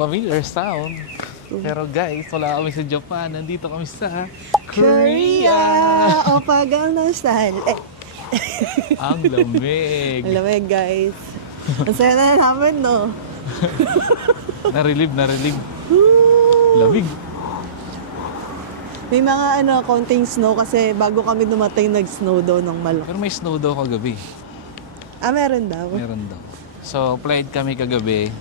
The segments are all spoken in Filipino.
Familiar sound. Pero guys, wala kami sa Japan. Nandito kami sa Korea! Korea! O pagal na style. Ang lamig. Ang lamig, guys. Ang saya na namin, no? Narilib. Woo! Lamig. May mga konting snow kasi bago kami dumating, nag-snow daw ng malaki. Pero may snow daw kagabi. Meron daw. Meron daw. So, flight kami kagabi.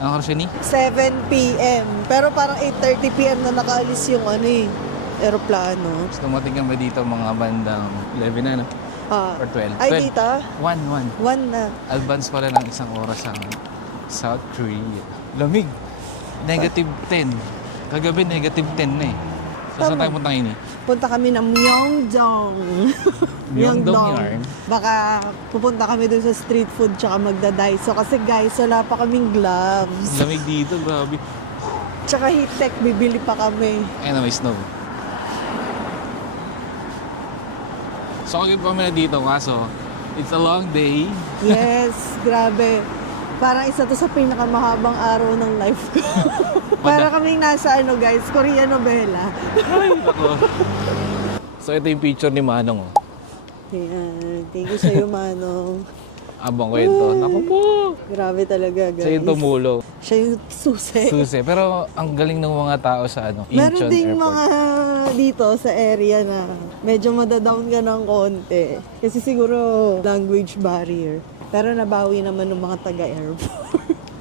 Ano oras yun eh? 7 p.m. Pero parang 8:30 p.m. na nakaalis yung aeroplano. So, dumating kami dito mga bandang 11 na, no? Or 12. Ay, 12. dito? 1. 1 na. Advance pala ng isang oras ang South Korea. Lamig. Negative 10. Kagabi, negative 10 na eh. So, saan Tama. tayo punta ngayon eh? Punta kami ng Myeongdong. Myeongdong yarn? Baka pupunta kami dun sa street food tsaka magda-daiso. Kasi guys, wala pa kaming gloves. Lamig dito, grabe. Tsaka heat tech, bibili pa kami. Ayun na, may snow. So, kagib kami na dito, kaso, it's a long day. Yes, grabe. Parang isa to sa pinakamahabang araw ng life ko. Para kaming nasa guys, Korean novela. Ay, nako. So, ito yung picture ni Manong, oh. Ayan, thank you sa'yo, Manong. Abang kwento. Naku po. Grabe talaga, guys. Siya yung tumulong. Siya yung susi. Susi. Pero, ang galing ng mga tao sa Meron Incheon ding Airport. mga dito sa area na medyo madadown ka ng konti. Kasi siguro language barrier. Pero nabawi naman ng mga taga-airport.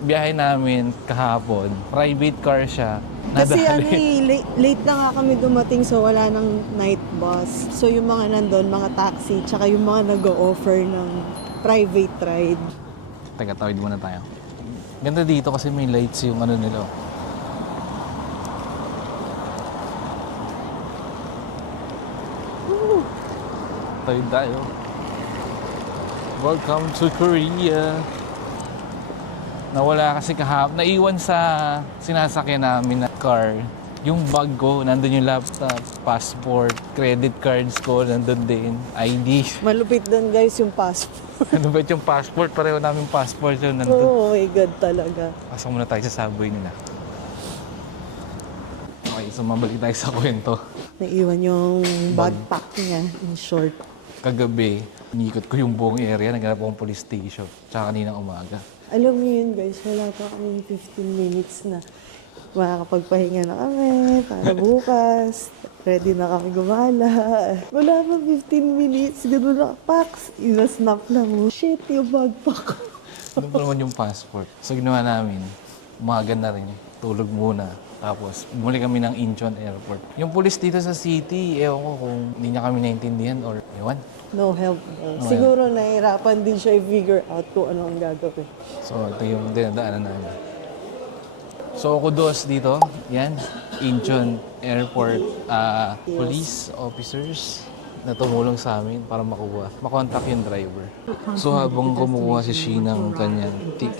Biyahe namin kahapon. Private car siya. Kasi Nadali. late na nga kami dumating so wala ng night bus. So yung mga nandun, mga taxi, tsaka yung mga nag-o-offer ng private ride. Teka, tawid muna tayo. Ganda dito kasi may lights yung nila. Tawid tayo. Welcome to Korea. Nawala kasi kahapon. Naiwan sa sinasakyan namin na car. Yung bag ko, nandun yung laptop, passport, credit cards ko, nandun din, ID. Malupit doon guys yung passport. Ano ba yung passport? Pareho namin passport yun, nandun. Oh my God talaga. Pasok muna tayo sa subway nila. Okay, so mabalik tayo sa kwento. Naiwan yung backpack niya in short. Kagabi, inikot ko yung buong area, naghanap akong police station. Tsaka kaninang umaga. Alam niyo yun guys, wala pa kami 15 minutes na makakapagpahinga na kami para bukas. Ready na kami gumala. Wala pa 15 minutes, gano'n na, Pax. Ina-snap lang mo. Shit, yung backpack. Ano pa naman yung passport? So ginawa namin, umaga na rin, tulog muna. Tapos, bumalik kami ng Incheon Airport. Yung police dito sa city, ewan ko kung hindi niya kami naintindihan or ewan. No help. Siguro nahirapan din siya i-figure out kung ano ang gagawin. So, ito yung dinadaanan namin. So, kudos dito. Yan. Incheon Airport police officers na tumulong sa amin para makontak yung driver. So, habang kumukuha si Shi ng kanyang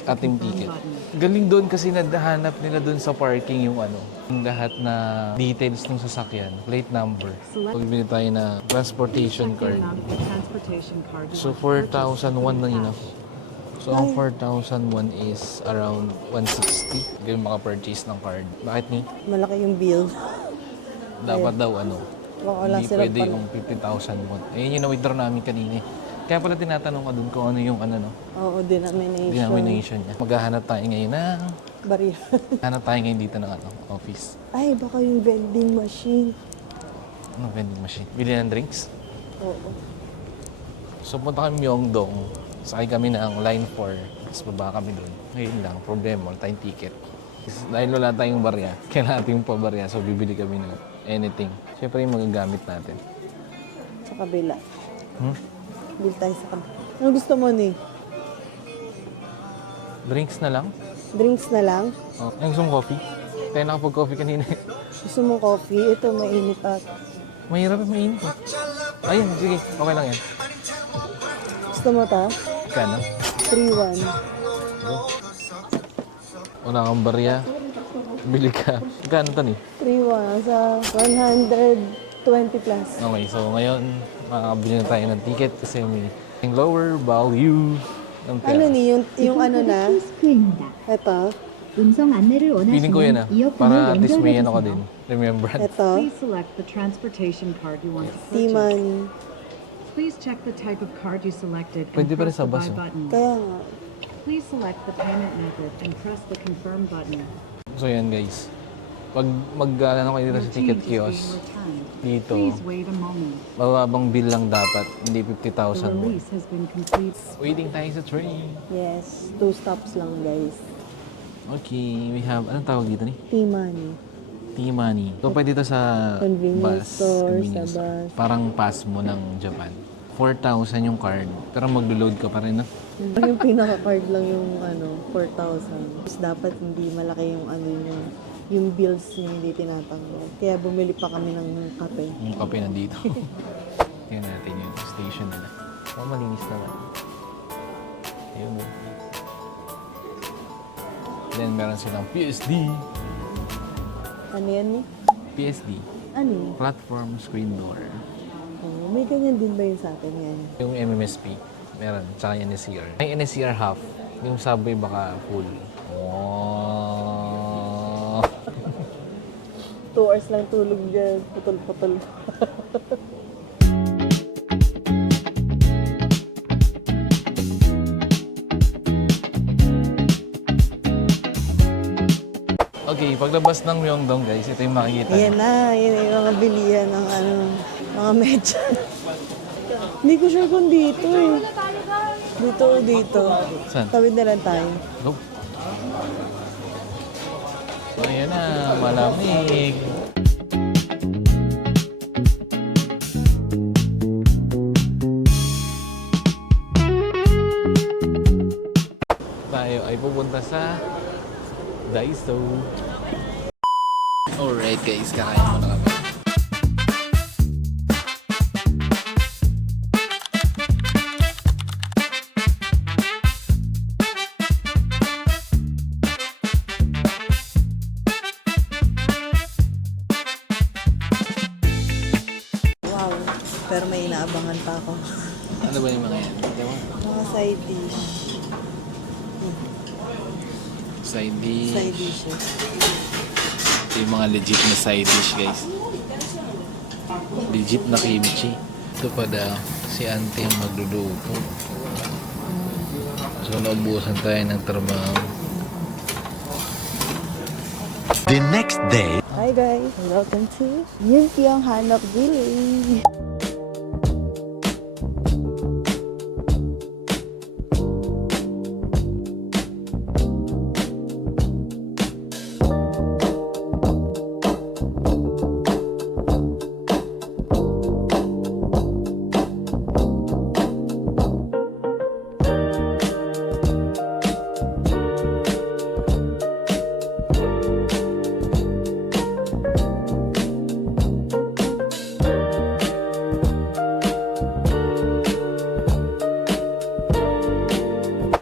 ating ticket, galing doon kasi nadahanap nila doon sa parking yung yung lahat na details ng sasakyan, plate number. Pagbili tayo na transportation card. So, 4,001 na yun. So, ang 4,001 is around 160. Ganun maka-purchase ng card. Bakit ni? Malaki yung bill. Dapat daw Baka wala hindi silang pwede yung 50,000 won. Ayun yung na-withdraw namin kanina. Kaya pala tinatanong ko doon kung ano yung Oo, denomination. denomination niya. Maghahanap tayo ngayon ng Barya. hanap tayo ngayon dito ng office. Ay, baka yung vending machine. Ano vending machine? Bili ng drinks? Oo. So punta kami Myeongdong. Sakay kami ng line 4. Tapos baba kami doon. Ngayon lang, problema, wala tayong ticket. Dahil wala tayong barya, kailangan natin yung pabarya. So bibili kami ng anything. Siyempre yung magagamit natin. Sa kabila. Bill tayo sa kabila. Ano gusto mo ni? Drinks na lang? Drinks na lang? Oh. Ay, gusto mo coffee? Tayo nakapag-coffee kanina. Gusto mo coffee? Ito, mainit at. Mahirap mainit. Ayun, sige. Okay lang yan. Gusto mo ta? Kano? 3-1. Wala kang barya. Bili ka. Kano to ni? 3-1. Sa 120 plus. Okay, so ngayon, makakabili na tayo ng ticket kasi may lower value ng pera. Ano ni? Yung ano na? Ito. 음성 안내를 Feeling ko yan 원하시면 para 이어폰을 at least may 연결해 ano ka din. 주세요. Remembrance. Ito, Please select the transportation card you want to purchase. T-Money. Please check the type of card you selected and Pwede pa rin press sa the bus, buy oh. button. Kaya nga. Please select the payment method and press the confirm button. So yan guys. Pag ano kayo dito Your sa ticket change is being kiosk, returned. dito, Please wait a moment. mababang bill lang dapat, hindi The 50,000 mo. release has been complete. Waiting tayo sa train. Yes, 2 stops lang guys. Okay, we have, anong tawag dito ni? T-Money. T-Money. So pwede dito sa Convenience bus. store, Convenience sa store. bus. Parang pass mo ng Japan. 4,000 yung card. Pero maglo-load ka pa rin, no? Yung pinaka-card lang yung 4,000. Tapos dapat hindi malaki yung yung bills niya hindi tinatanggap. Kaya bumili pa kami ng kape. Yung kape nandito. Tingnan natin yung station nila. Oh, malinis naman. Ayun mo. Then meron silang PSD. Ano yan ni? PSD. Ano yun? Platform Screen Door. Oh, may ganyan din ba yun sa atin yan? Yung MMSP. Meron. Tsaka yung NSCR. May NSCR half. Yung subway baka full. Oh. 2 hours lang tulog dyan. Putol-putol. Okay, paglabas ng Myeongdong guys, ito yung makikita. Ayan na. Yan yung mga bilihan ng mga mecha. Hindi ko sure kung dito eh. Dito o dito. Saan? Tawid na lang tayo. Go. So, ayan na. Malamig. Tayo ay pupunta sa Daiso. Alright guys, kakain muna kami. Wow. Pero may inaabangan pa ako. Ano ba yung mga yan? Diba? Mga side dish. Side dish. Side dishes. Ito yung mga legit na side dish guys. Legit na kimchi. Ito pa daw, si auntie ang magluluto. So naubusan tayo ng trabaho. The next day, Hi guys! Welcome to Yunpyeong Hanok Village!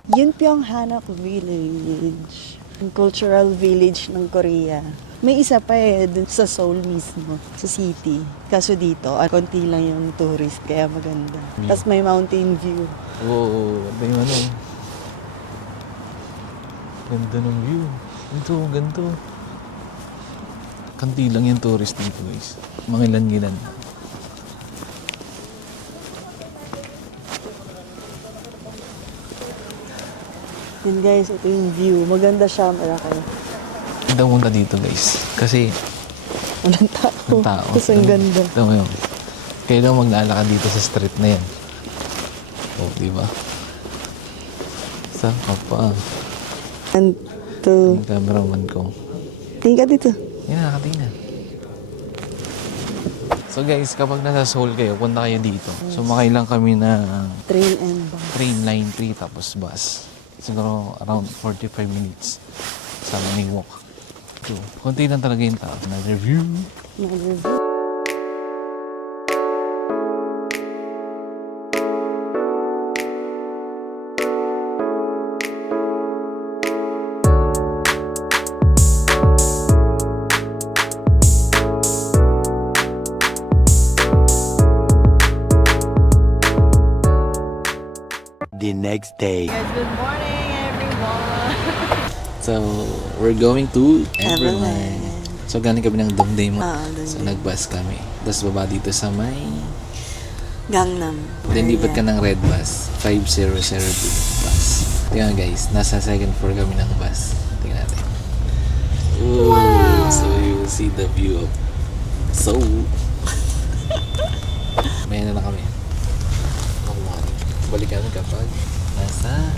Yunpyeong Hanok Village. Yung cultural village ng Korea. May isa pa dun sa Seoul mismo, sa city. Kaso dito, konti lang yung tourist, kaya maganda. Tapos may mountain view. Oo, ito yung ano. Ganda ng view. Ito, ganito. Kanti lang yung tourist dito guys. Mangilan-gilan. Yun guys, ito yung view. Maganda siya, Maraki. Ganda muna dito guys. Kasi Walang tao. ang tao. Tapos ang ganda. Ito mo yun. Kailangan maglalakad dito sa street na yan. Oh, di ba? Saan ka pa? And to... Yung cameraman ko. Tingin ka dito. Yan, nakatingnan. So guys, kapag nasa Seoul kayo, punta kayo dito. Sumakay lang kami na Train and bus. train line 3 tapos bus. Siguro around 45 minutes sa may walk. So, konti lang talaga yung tao. Another view. Another view. the next day. Good morning, everyone! So, So, we're going to Everland. Everland. So, galing kami ng Dongdae mo. Dongdae. So, nag-bus kami. Tapos baba dito sa may... Gangnam. Then, lipat ka ng red bus. 5002 bus. Tingnan guys, nasa second floor kami ng bus. Tingnan natin. Ooh, wow! So, you will see the view of Seoul. May na kami. Balikan kapag nasa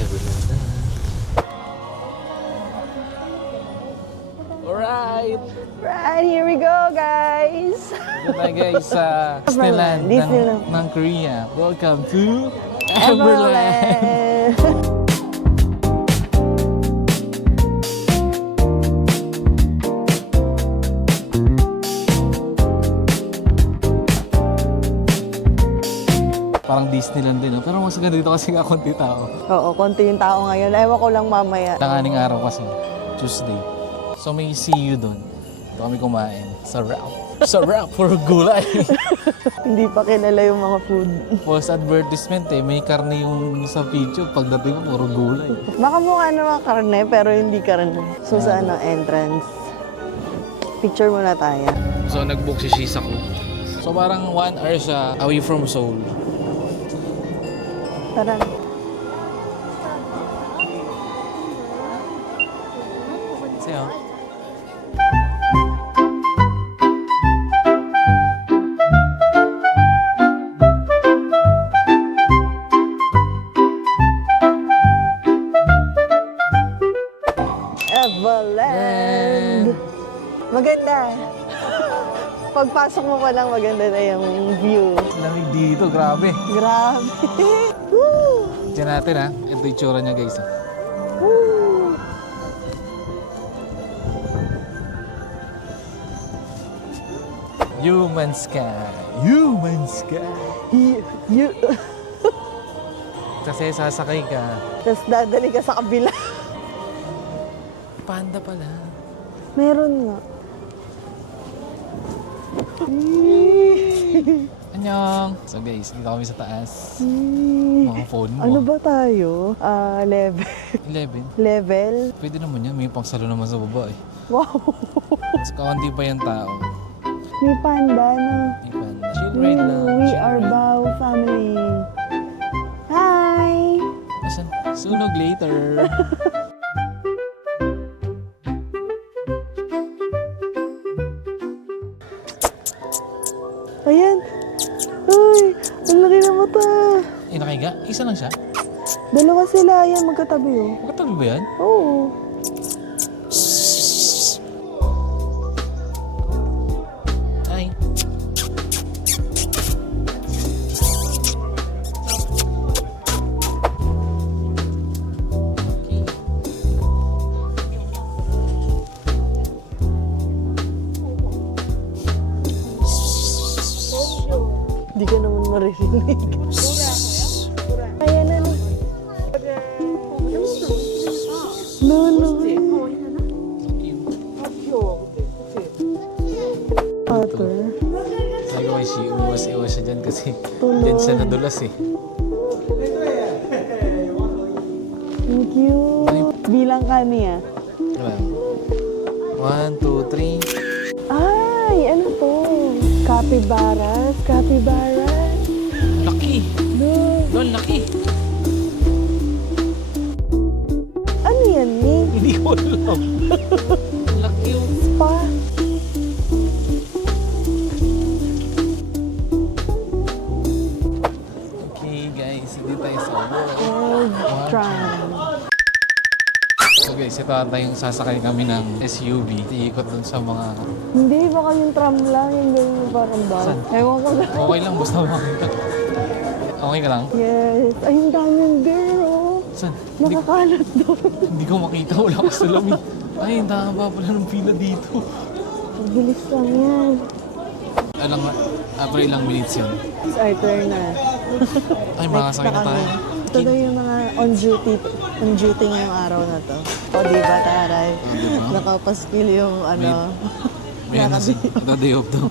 Everland na. Alright! Right, here we go, guys! Dito tayo guys sa Disneyland Disneyland. ng Korea. Welcome to Everland! Parang Disneyland din, no? Pero mas ganda dito kasi nga konti tao. Oo, konti yung tao ngayon. Ewan ko lang mamaya. Tanganing araw kasi, Tuesday. So may see you doon. Ito kami kumain. Sarap. Sarap, puro gulay. Hindi pa kilala yung mga food. False advertisement eh. May karne yung sa picture. Pagdating mo, puro gulay. Baka mukha naman karne, pero hindi karne. So, saan ang entrance? Picture muna tayo. So nag-book si Shisa ko. So parang 1 hour siya away from Seoul. Tara. Sa'yo? Everland! Maganda. Pagpasok mo pa lang, maganda na yung view. Lamig dito, grabe. Grabe. Woo! Diyan natin ha. Ito yung tsura niya guys. Woo! Human sky. Human sky. You. Kasi sasakay ka. Tapos dadali ka sa kabila. Panda pala. Meron nga. Annyeong! So guys, dito kami sa taas. Mga phone mo. Ano ba tayo? Level. 11. Level? Pwede naman yan. May pangsalo naman sa baba eh. Wow. Mas kaunti pa yung tao. May panda na. May panda. Chill ride lang. We chill are ride. Bao family. Hi! Asan? Sunog later. Ayan. Ay, ang laki na mata. Nakahiga? Isa lang siya? Dalawa sila. Ayan, magkatabi oh. Magkatabi ba yan? Oo. Ay. Okay. Hindi ka naman maririnig. Ayan na. No. Water. Sabi ko kay Shi, iwas siya dyan kasi Tulog. dyan siya nadulas eh. Thank you. Bilang ka niya. Diba? 1, 2, 3. Ay, ano to? Capybaras. Capybaras. Laki! No. Lol, laki! Ano yan, ni? Hindi ko alam. Laki yung... Spa. Okay guys, hindi tayo sa world. World Tram. So guys, ito ata yung sasakay kami ng SUV. Iikot dun sa mga... Hindi, baka yung tram lang. Yung gawin mo parang ba? Saan? Ewan ko lang. Okay lang, basta makita. Okay ka lang? Yes. Ay, yung daming beer, oh. Saan? Hindi, Nakakalat doon. hindi ko makita, wala ka sa lamig. Ay, ang dama pala ng pila dito. Mabilis lang yan. Alam nga, after ilang minutes yun. It's our turn na. Ay, makakasakay na tayo. Ito daw yung mga on duty ngayong araw na to. O, diba, taray? O, diba? Nakapaskil yung ano. May ano si, ito day off daw.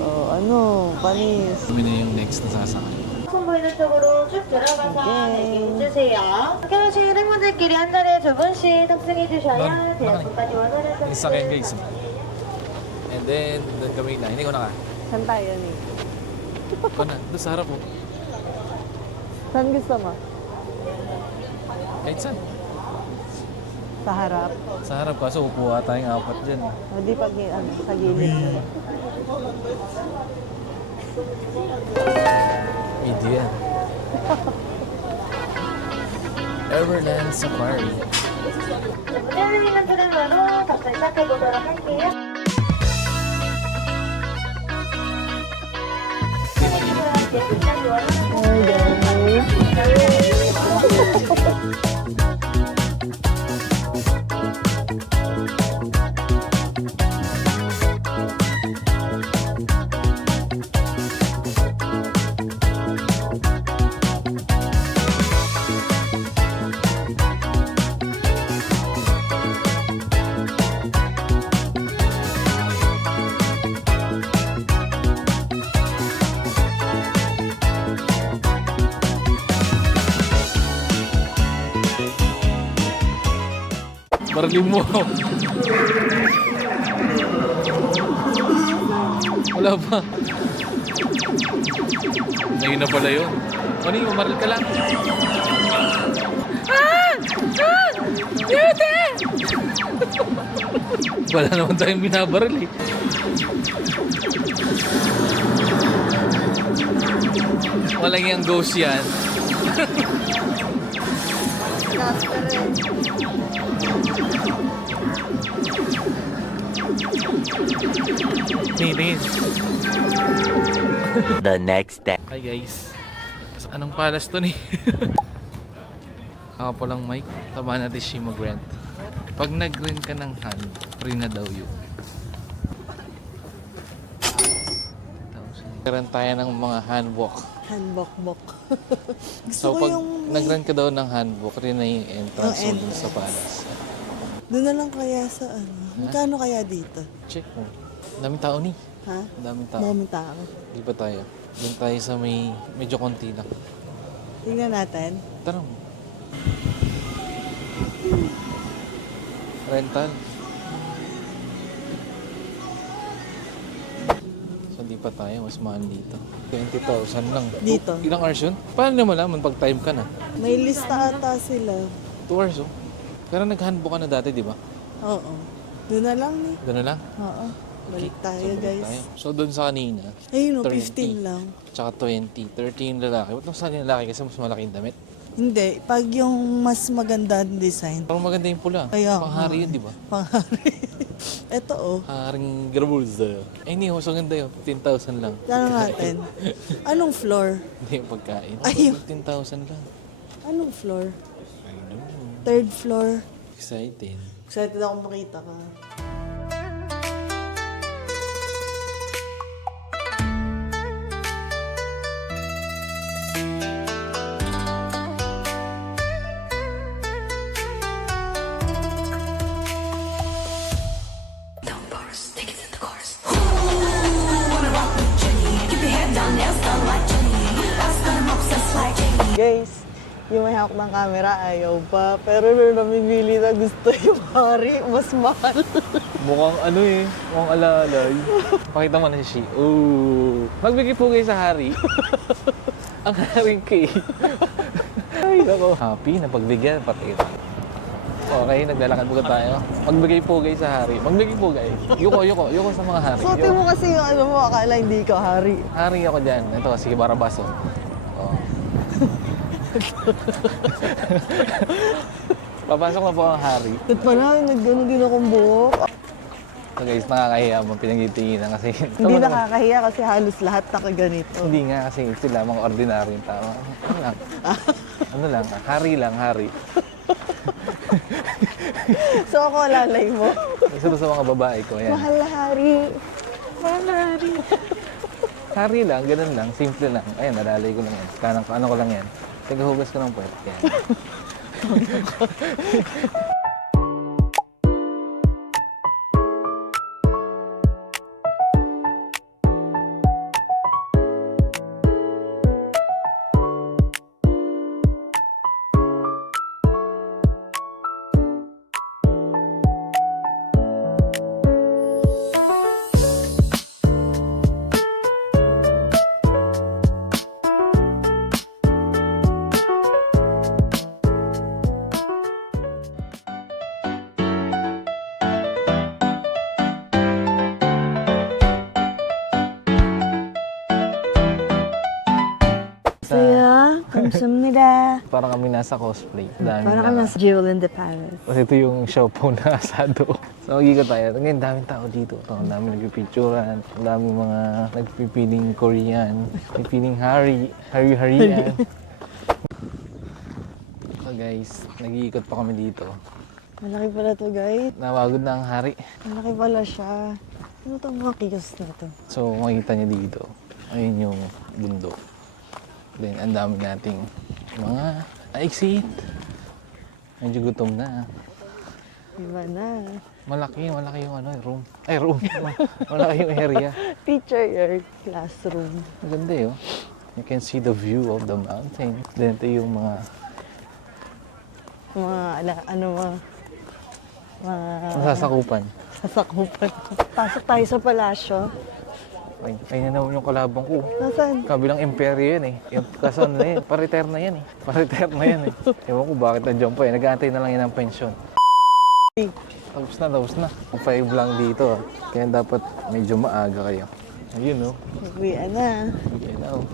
O, ano, panis. Kami na yung next na sasakay. 에어컨 보이는 쪽으로 쭉 들어가서 내게 앉으세요. 함께하신 일행분들끼리 한 자리에 두 분씩 탑승해 주셔야 대역까지 원활한 Isa kayo guys. And then, doon kami na. Hindi ko na ka. Saan tayo ni? Ikaw na. Doon sa harap po. Saan gusto mo? Kahit saan. Sa harap? Sa harap kaso upuha tayong apat dyan. O di pag ano, sa gilid. Video yan. Everland Safari. 무대를 들으면 다시 시작해보도록 할게요. Barlim mo. Wala pa. Ngayon na pala yun. Ano yung umaril ka lang? Wala naman tayong binabaril eh. Walang yung ghost yan. Tingin. The next day. Hi guys. Anong palas to ni? Ako po lang mic. Tama natin siya mag-rent. Pag nag-rent ka ng hand, free na daw yun. Nag-rent tayo ng mga handbook. Handbok-bok. Gusto So ko pag yung... nag-rent ka daw ng handbook, rin na yung entrance Oh, dun sa palace. Doon na lang kaya sa ano. Magkano kaya dito? Check mo. Daming tao ni. Ha? Daming tao. Daming tao. Di ba tayo? Doon tayo sa may medyo konti lang. Tingnan natin. Tara mo. Rental. So di pa tayo, mas mahal dito. 20,000 lang. Dito? Ilang hours yun? Paano naman malaman pag time ka na? May lista ata sila. 2 hours oh. Pero nag-handbook ka na dati, di ba? Oo. Doon na lang ni. Doon na lang. Oo. Balik tayo, So, balik guys. tayo. So doon sa kanina, Ayun, 30. 15 lang. tsaka 20. 30 yung lalaki. Ba't mas sa lalaki kasi mas malaki yung damit? Hindi. Pag yung mas maganda ang design, Parang maganda yung pula. Kaya Panghari yun, di ba? panghari. Ito oh. Haring Grabuza. Ay, hindi. Mas maganda yun. 15,000 lang. Tanong natin. Anong floor? Hindi yung pagkain. Ayun. 15,000 lang. Anong floor? I know. Third floor. Excited. Excited ako makita ka. Guys, yung may hawak ng camera ayaw pa. Pero nung namimili na gusto yung hari, mas mahal. Mukhang ano eh. Mukhang alalay. Pakita mo na si Shi. Oh. Magbigay po kayo sa hari. Ang haring kay. Ay, ako. Happy na pagbigyan. Pati. Okay, naglalakad po tayo. Magbigay po kayo sa hari. Magbigay po kayo. Yuko sa mga hari. Suotin mo kasi yung ano mo, akala hindi ka hari. Hari ako dyan. Ito, sige, Barabas oh. Oh. Papasok na po ang hari. Ba't pa na, nag-gano'n din akong buhok. So guys, nakakahiya mo pinag-itinginan kasi. Hindi nakakahiya kasi halos lahat nakaganito. Hindi nga kasi sila mga ordinaryong tao. Ano lang? Ano lang? Hari lang, hari. So ako lalay mo. Isa sa mga babae ko, yan. Mahal na hari. Mahal na hari. Hari lang, ganun lang, simple lang. Ayan, nalalay ko lang yan. Kanang ano ko lang yan. Tagahugas ko ng puwet. Yan. 감사합니다. Parang kami nasa cosplay. Dami Parang kami nasa Jewel in the Palace. Kasi ito yung show po na asado. So mag-ikot tayo. Ngayon, daming tao dito. Ang daming nagpipicturean. Ang daming mga nagpipiling Korean. Pipiling Hari-harian. So guys, nag-iikot pa kami dito. Malaki pala to, guys. Nawagod na ang hari. Malaki pala siya. Ano itong mga kiosk na to? So makikita niyo dito. Ayun yung bundok. Then, ang dami nating mga exit. Medyo gutom na. Iba na. Malaki yung ano, room. Ay, room. Malaki yung area. Teacher your classroom. Maganda yun. You can see the view of the mountain. Then ito yung mga masasakupan. sasakupan. Pasok tayo sa palasyo. Ay na naman yung kalabang ko. Nasaan? Kabilang imperyo yan eh. Yung kaso na yan. Pa-retire na yan eh. Pa-retire na yan eh. Ewan ko bakit nandiyan pa eh. Nag-aantay na lang yan ng pensyon. Tapos na. 5 lang dito. Kaya dapat medyo maaga kayo. Ayun oh. Uwian na. Ayun oh.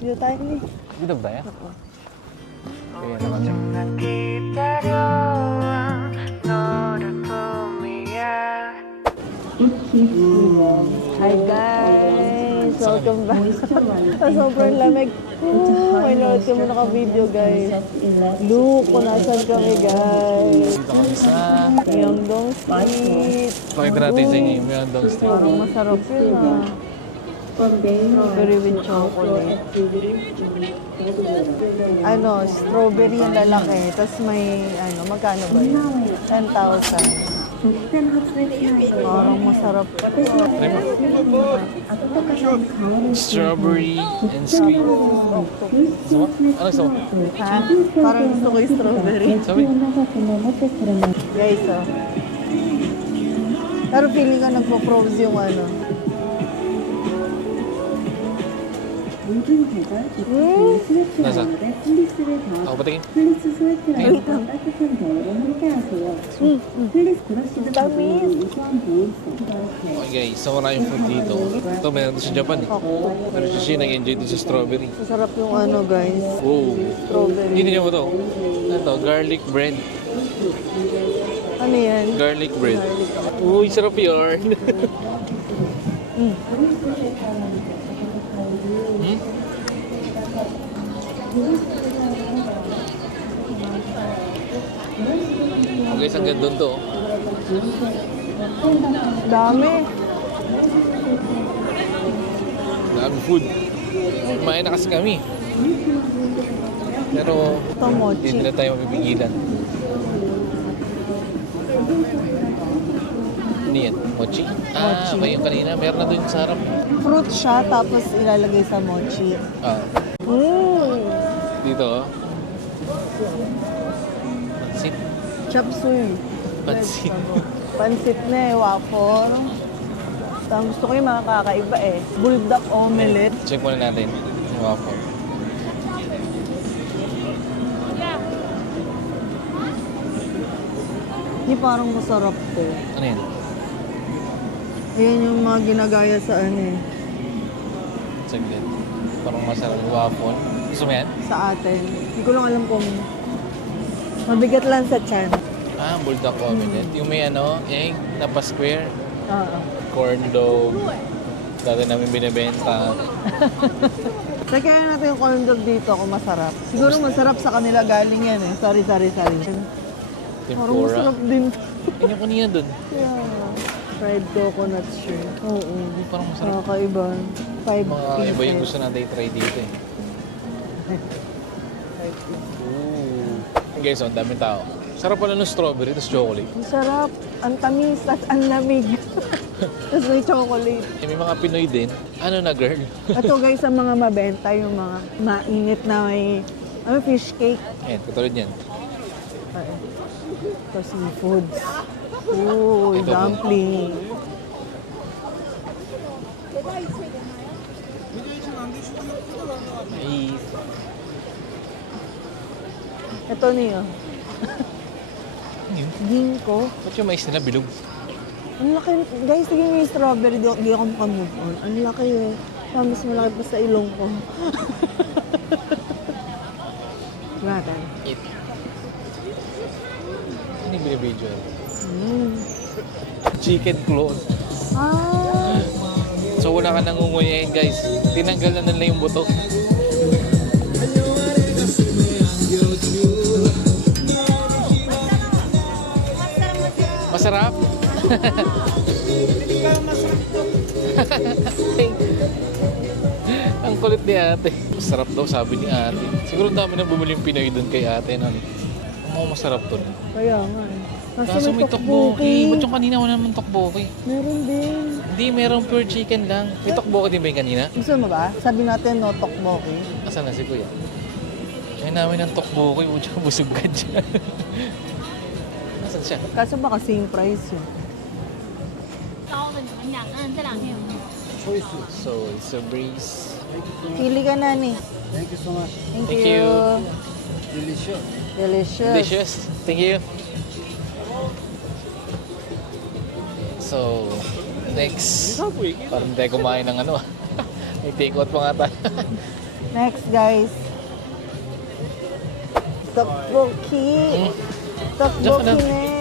Dito tayo ni. Dito ba tayo? Kaya na kami. Hi guys! Welcome back. Sobrang lamig. May load kami naka-video guys. Look kung nasan kami guys. Dito kami sa... Myeongdong Street. Pakita natin sa inyo yung Myeongdong Street. Parang masarap yun ah. Strawberry with chocolate. Strawberry yung lalaki. Tapos may, magkano ba yun? 10,000. Parang masarap pa to. Strawberry and sweet. Gusto mo? Ano gusto mo? Ha? Parang gusto ko yung strawberry. Sabi? Guys, oh. Pero feeling ko nagpo-froze yung ano. Nasa? Ako patingin? Okay guys, so maraming food dito. Ito, meron sa Japan eh. Pero si Shin nag-enjoy din sa strawberry. Masarap yung ano, guys. Oh. Strawberry. Hindi niyo mo to. Ito, garlic bread. Ano yan? Garlic bread. Uy, sarap yun. Hmm? Oh, guys, ang ganda to. Dami. Dami food. Kumain na kasi kami. Pero Ito mochi. hindi na tayo mapipigilan. Ano yan? Mochi? Ah, ba yung kanina? Meron na dun sa harap. Fruit siya, tapos ilalagay sa mochi. Ah, dito oh. Pansit. Chop suey. Pansit. Pansit na eh, wafor. Tapos gusto ko yung mga kakaiba eh. Bulldog omelette. Check muna natin. Yung waffle. Hindi parang masarap to. Ano yan? Ayan yung mga ginagaya sa ano eh. Saglit. Parang masarap yung waffle. Gusto mo yan? Sa atin. Hindi ko lang alam kung mabigat lang sa tiyan. Ah, bulldog omelette. Yung may ano, egg na pa-square. Oo. Corn dog. Dati namin binibenta. Kaya natin yung corn dog dito kung masarap. Siguro masarap sa kanila galing yan eh. Sorry. Parang Tempura. masarap din. Yun yung kanina dun. Yeah. Fried coconut shrimp. Oo. Parang masarap. Kakaiba. 5 Mga pieces. iba yung gusto natin i-try dito eh. Ooh. Guys, ang daming tao. Sarap pala ng strawberry, tapos chocolate. Masarap. Ang tamis at ang lamig. Tapos may chocolate. Eh, may mga Pinoy din. Ano na, girl? Ito guys, ang mga mabenta, yung mga mainit na may fish cake. Ayan, katulad yan. Ito seafoods. Ooh, Ito po. dumpling. Ay, Ito niyo. yun. Ginkgo. Ba't yung mais nila bilog? Ang laki. Guys, sige yung strawberry. Di ako makamove on. Ang laki eh. Mas malaki pa sa ilong ko. chicken clone. Ah, So wala ka nangunguyain guys. Tinanggal na nila yung buto. Masarap? Ang kulit ni ate. Masarap daw sabi ni ate. Siguro dami na bumili yung Pinoy doon kay ate. Ano? Ang masarap to. kaya nga eh. Nasa Kaso may tokboki. Ba't tteokbokki. yung kanina wala naman tokboki? Meron din. Hindi, merong pure chicken lang. May tokboki din ba yung kanina? Gusto mo ba? Sabi natin no tteokbokki. Asan na si kuya? Kaya namin ng tokboki. Huwag busog ka dyan. Asan siya? Kaso baka same price yun. So, it's a breeze. Pili ka na ni. Thank you so much. Thank, Thank you. you. Delicious. Delicious. Delicious. Thank you. So, next. Parang hindi kumain ng ano. May take out pa nga tayo. Next, guys. Tteokbokki. Diyan ka Tteokbokki na. next.